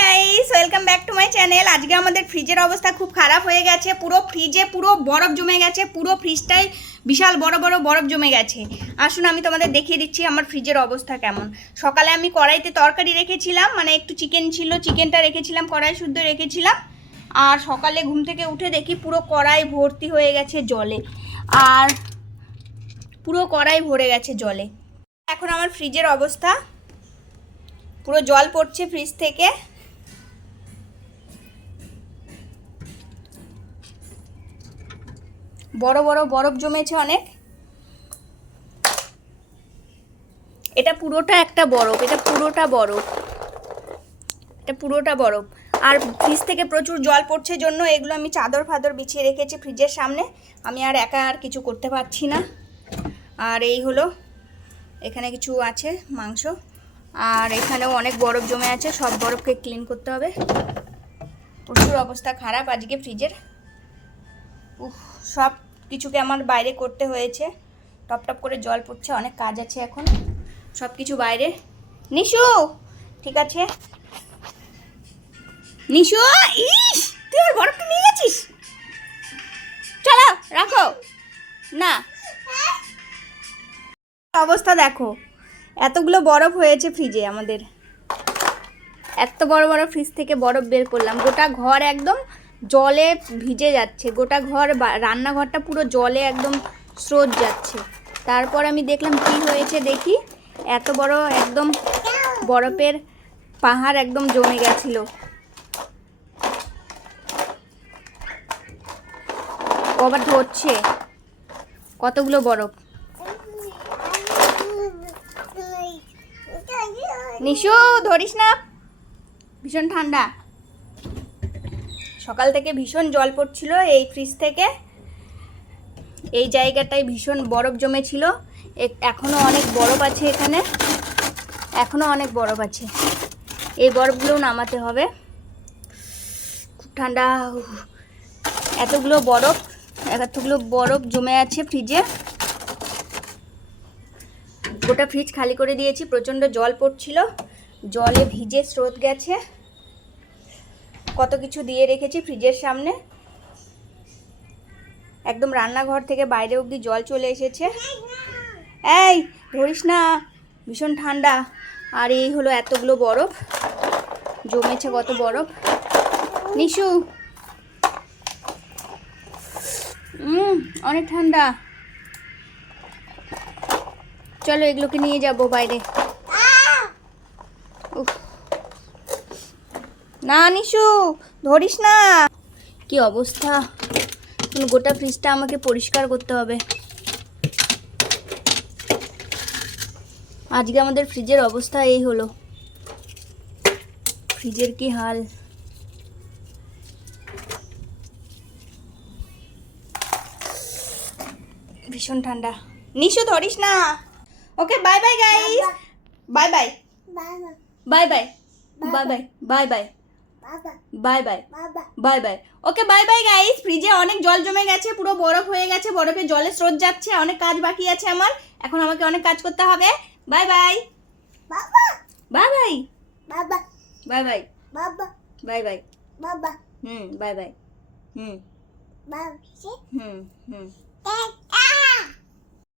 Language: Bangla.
Guys, welcome back to my channel. আজকে আমাদের ফ্রিজের অবস্থা খুব খারাপ হয়ে গেছে। পুরো ফ্রিজে পুরো বরফ জমে গেছে। পুরো ফ্রিজটাই বিশাল বড় বড় বরফ জমে গেছে। আসুন আমি তোমাদের দেখিয়ে দিচ্ছি আমার ফ্রিজের অবস্থা কেমন। সকালে আমি কড়াইতে তরকারি রেখেছিলাম, মানে একটু চিকেন ছিল, চিকেনটা রেখেছিলাম, কড়াই শুদ্ধ রেখেছিলাম। আর সকালে ঘুম থেকে উঠে দেখি পুরো কড়াই ভর্তি হয়ে গেছে জলে, আর পুরো কড়াই ভরে গেছে জলে। এখন আমার ফ্রিজের অবস্থা, পুরো জল পড়ছে ফ্রিজ থেকে। বড় বড় বরফ জমেছে অনেক। এটা পুরোটা একটা বরফ, এটা পুরোটা বরফ, এটা পুরোটা বরফ। আর ফ্রিজ থেকে প্রচুর জল পড়ছে জন্য এগুলো আমি চাদর ফাদর বিছিয়ে রেখেছি ফ্রিজের সামনে। আমি আর একা আর কিছু করতে পারছি না। আর এই হলো, এখানে কিছু আছে মাংস, আর এখানেও অনেক বরফ জমে আছে। সব বরফকে ক্লিন করতে হবে। প্রচুর অবস্থা খারাপ আজকে ফ্রিজের। সব কিছুকে আমার বাইরে করতে হয়েছে। টপ টপ করে জল পড়ছে, অনেক কাজ আছে এখন। সব কিছু বাইরে। নিশু, ঠিক আছে নিশু। ইস, তুই আমার বরফটা নিয়ে গেছিস। চলো রাখো না। অবস্থা দেখো, এতগুলো বরফ হয়েছে ফ্রিজে আমাদের। এত বড় বড় ফ্রিজ থেকে বরফ বের করলাম। গোটা ঘর একদম জলে ভিজে যাচ্ছে। গোটা ঘর, রান্নাঘরটা পুরো জলে একদম স্রোত যাচ্ছে। তারপর আমি দেখলাম কি হয়েছে, দেখি এত বড় একদম বরফের পাহাড় একদম জমে গেছিল। আবার ধরছে কতগুলো বরফ। নিশু, ধরিস না, ভীষণ ঠান্ডা। সকাল থেকে ভীষণ জল পড়ছিল এই ফ্রিজ থেকে। এই জায়গাটায় ভীষণ বরফ জমেছিল। এখনও অনেক বরফ আছে এখানে, এখনও অনেক বরফ আছে। এই বরফগুলো নামাতে হবে। খুব ঠান্ডা। এতগুলো বরফ জমে আছে ফ্রিজে। গোটা ফ্রিজ খালি করে দিয়েছি। প্রচণ্ড জল পড়ছিল, জলে ভিজে স্রোত গেছে। কত কিছু দিয়ে রেখেছি ফ্রিজের সামনে। একদম রান্নাঘর থেকে বাইরে অবধি জল চলে এসেছে। এই ধরিস না, ভীষণ ঠান্ডা। আর এই হলো এতগুলো বরফ জমেছে, কত বরফ। নিশু, অনেক ঠান্ডা। চলো এগুলোকে নিয়ে যাব বাইরে। না নিশু, ধরিস না। কি অবস্থা, গোটা ফ্রিজটা আমাকে পরিষ্কার করতে হবে। আজকে আমাদের ফ্রিজের অবস্থা এই হলো। ফ্রিজের কি হাল। ভীষণ ঠান্ডা। নিশু, ধরিস না। Okay, bye bye guys. Bye bye bye bye bye bye bye bye bye bye bye bye. Okay, bye bye guys. ফ্রিজে অনেক জল জমে গেছে, পুরো বরফ হয়ে গেছে। বরফে জলে স্রোত যাচ্ছে। অনেক কাজ বাকি আছে আমার, এখন আমাকে অনেক কাজ করতে হবে। By bye bye bye bye bye bye bye bye bye. Bye by.